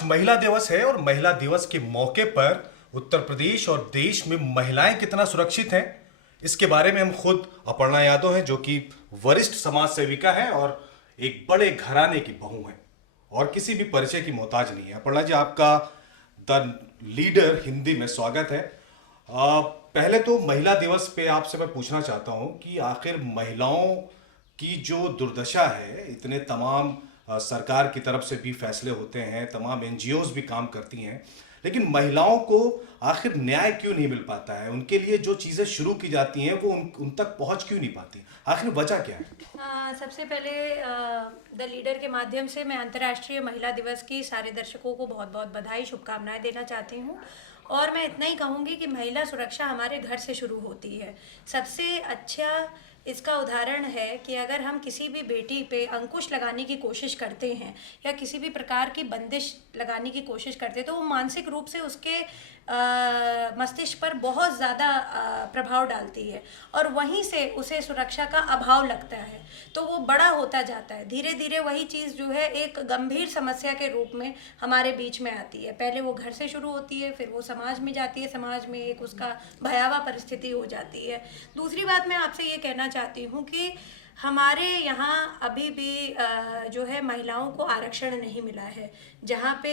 आज महिला दिवस है और महिला दिवस के मौके पर उत्तर प्रदेश और देश में महिलाएं कितना सुरक्षित हैं, इसके बारे में हम खुद अपर्णा यादव हैं, जो कि वरिष्ठ समाज सेविका हैं और एक बड़े घराने की बहू हैं और किसी भी परिचय की मोहताज नहीं है। अपर्णा जी, आपका द लीडर हिंदी में स्वागत है। पहले तो महिला दिवस पे आपसे मैं पूछना चाहता हूं कि आखिर महिलाओं की जो दुर्दशा है, इतने तमाम सरकार की तरफ से भी फैसले होते हैं, तमाम एनजीओज भी काम करती हैं, लेकिन महिलाओं को आखिर न्याय क्यों नहीं मिल पाता है? उनके लिए जो चीज़ें शुरू की जाती हैं वो उन तक पहुंच क्यों नहीं पाती? आखिर वजह क्या है? सबसे पहले द लीडर के माध्यम से मैं अंतर्राष्ट्रीय महिला दिवस की सारे दर्शकों को बहुत बहुत बधाई, शुभकामनाएं देना चाहती हूँ। और मैं इतना ही कहूँगी कि महिला सुरक्षा हमारे घर से शुरू होती है। सबसे अच्छा इसका उदाहरण है कि अगर हम किसी भी बेटी पे अंकुश लगाने की कोशिश करते हैं या किसी भी प्रकार की बंदिश लगाने की कोशिश करते हैं, तो वो मानसिक रूप से उसके मस्तिष्क पर बहुत ज़्यादा प्रभाव डालती है और वहीं से उसे सुरक्षा का अभाव लगता है, तो वो बड़ा होता जाता है। धीरे धीरे वही चीज़ जो है एक गंभीर समस्या के रूप में हमारे बीच में आती है। पहले वो घर से शुरू होती है, फिर वो समाज में जाती है, समाज में एक उसका भयावह परिस्थिति हो जाती है। दूसरी बात मैं आपसे ये कहना चाहती हूँ कि हमारे यहाँ अभी भी जो है महिलाओं को आरक्षण नहीं मिला है। जहाँ पे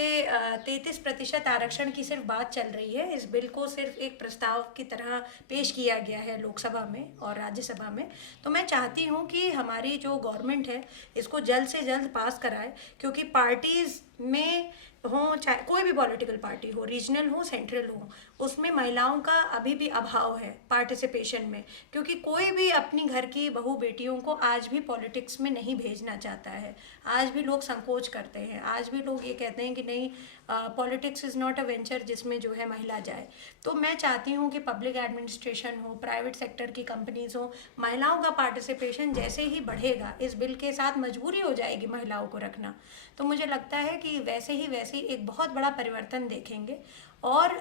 33% आरक्षण की सिर्फ बात चल रही है, इस बिल को सिर्फ एक प्रस्ताव की तरह पेश किया गया है लोकसभा में और राज्यसभा में। तो मैं चाहती हूँ कि हमारी जो गवर्नमेंट है इसको जल्द से जल्द पास कराए, क्योंकि पार्टीज़ में हो, चाहे कोई भी पॉलिटिकल पार्टी हो, रीजनल हो, सेंट्रल हो, उसमें महिलाओं का अभी भी अभाव है पार्टिसिपेशन में, क्योंकि कोई भी अपनी घर की बहू बेटियों को आज भी पॉलिटिक्स में नहीं भेजना चाहता है। आज भी लोग संकोच करते हैं, आज भी लोग ये कहते हैं कि नहीं, politics is not a venture जिसमें जो है महिला जाए। तो मैं चाहती हूँ कि पब्लिक एडमिनिस्ट्रेशन हो, प्राइवेट सेक्टर की कंपनीज हो, महिलाओं का पार्टिसिपेशन जैसे ही बढ़ेगा, इस बिल के साथ मजबूरी हो जाएगी महिलाओं को रखना, तो मुझे लगता है कि वैसे ही एक बहुत बड़ा परिवर्तन देखेंगे। और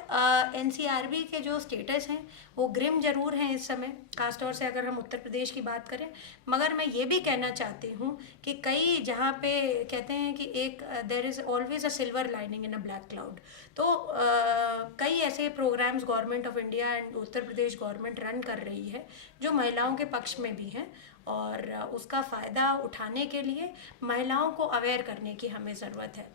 एनसीआरबी के जो स्टेटस हैं वो ग्रिम जरूर हैं इस समय, खासतौर से अगर हम उत्तर प्रदेश की बात करें, मगर मैं ये भी कहना चाहती हूँ कि कई जहाँ पे कहते हैं कि एक there is always a silver lining in a black cloud, तो कई ऐसे programs government of India and Uttar Pradesh government run कर रही है जो महिलाओं के पक्ष में भी हैं, और उसका फ़ायदा उठाने के लिए महिलाओं को अवेयर करने की हमें ज़रूरत है।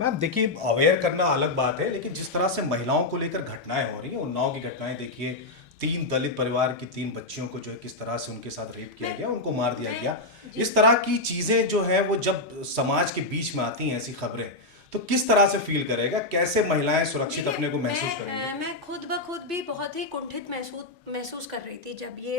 मैम देखिए, अवेयर करना अलग बात है, लेकिन जिस तरह से महिलाओं को लेकर घटनाएं हो रही हैं, उन्नाव की घटनाएं देखिए, 3 दलित परिवार की 3 बच्चियों को जो है किस तरह से उनके साथ रेप किया गया, उनको मार दिया गया। इस तरह की चीज़ें जो है वो जब समाज के बीच में आती हैं, ऐसी खबरें, तो किस तरह से फील करेगा, कैसे महिलाएं सुरक्षित अपने को महसूस करेंगी? मैं खुद ब खुद भी बहुत ही कुंठित महसूस कर रही थी जब ये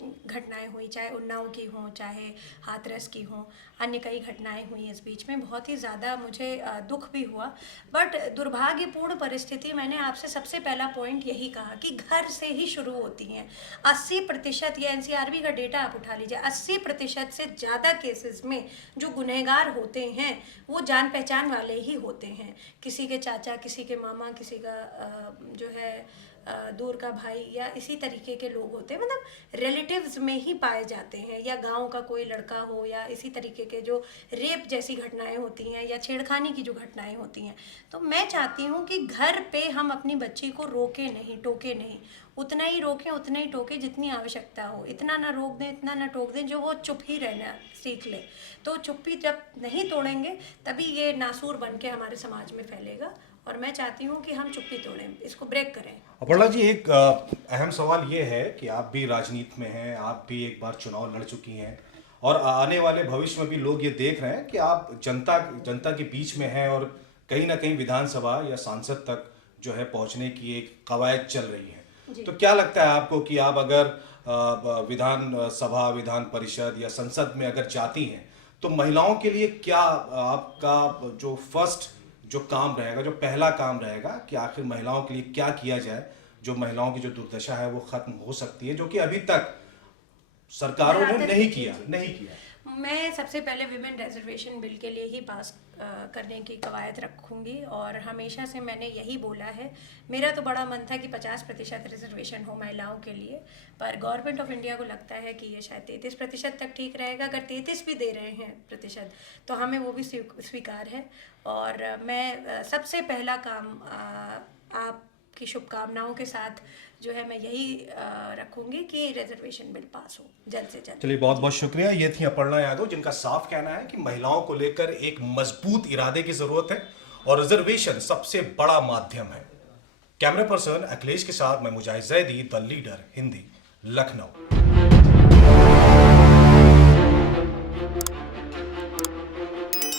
घटनाएं हुई, चाहे उन्नाव की हों, चाहे हाथरस की हों, अन्य कई घटनाएं हुई इस बीच में। बहुत ही ज़्यादा मुझे दुख भी हुआ, बट दुर्भाग्यपूर्ण परिस्थिति, मैंने आपसे सबसे पहला पॉइंट यही कहा कि घर से ही शुरू होती हैं। 80%, ये एनसीआरबी का डेटा आप उठा लीजिए, 80% से ज़्यादा केसेस में जो गुनहगार होते हैं वो जान पहचान वाले ही होते हैं। किसी के चाचा, किसी के मामा, किसी का जो है दूर का भाई, या इसी तरीके के लोग होते हैं, मतलब रिलेटिव्स में ही पाए जाते हैं, या गांव का कोई लड़का हो, या इसी तरीके के जो रेप जैसी घटनाएं होती हैं या छेड़खानी की जो घटनाएं होती हैं। तो मैं चाहती हूँ कि घर पे हम अपनी बच्ची को रोके नहीं, टोके नहीं, उतना ही रोकें, उतना ही टोके जितनी आवश्यकता हो। इतना ना रोक दें, इतना ना टोक दें जो वो चुप ही रहना सीख ले। तो चुप्पी जब नहीं तोड़ेंगे तभी ये नासूर बन के हमारे समाज में फैलेगा, और मैं चाहती हूँ कि हम चुप्पी तोड़ें, इसको ब्रेक करें। अपर्णा जी, एक अहम सवाल ये है कि आप भी राजनीति में हैं, आप भी एक बार चुनाव लड़ चुकी हैं, और आने वाले भविष्य में भी लोग ये देख रहे हैं कि आप जनता के बीच में हैं और कहीं ना कहीं विधानसभा या सांसद तक जो है पहुंचने की एक कवायद चल रही है। तो क्या लगता है आपको कि आप अगर विधानसभा, विधान परिषद या संसद में अगर जाती हैं, तो महिलाओं के लिए क्या आपका जो फर्स्ट जो काम रहेगा, जो पहला काम रहेगा, कि आखिर महिलाओं के लिए क्या किया जाए, जो महिलाओं की जो दुर्दशा है वो खत्म हो सकती है, जो कि अभी तक सरकारों ने नहीं किया? मैं सबसे पहले विमेन रिजर्वेशन बिल के लिए ही पास करने की कवायद रखूंगी और हमेशा से मैंने यही बोला है। मेरा तो बड़ा मन था कि 50% रिजर्वेशन हो महिलाओं के लिए, पर गवर्नमेंट ऑफ इंडिया को लगता है कि ये शायद 33% तक ठीक रहेगा। अगर 33 भी दे रहे हैं प्रतिशत तो हमें वो भी स्वीकार है। और मैं सबसे पहला काम आपकी शुभकामनाओं के साथ जो है मैं यही रखूंगी कि रिजर्वेशन बिल पास हो जल्द से जल्द। चलिए, बहुत बहुत शुक्रिया। ये थी अपर्णा यादव, जिनका साफ कहना है कि महिलाओं को लेकर एक मजबूत इरादे की जरूरत है और रिजर्वेशन सबसे बड़ा माध्यम है। कैमरा पर्सन अखिलेश के साथ मैं मुजाहिद जैदी, द लीडर हिंदी, लखनऊ।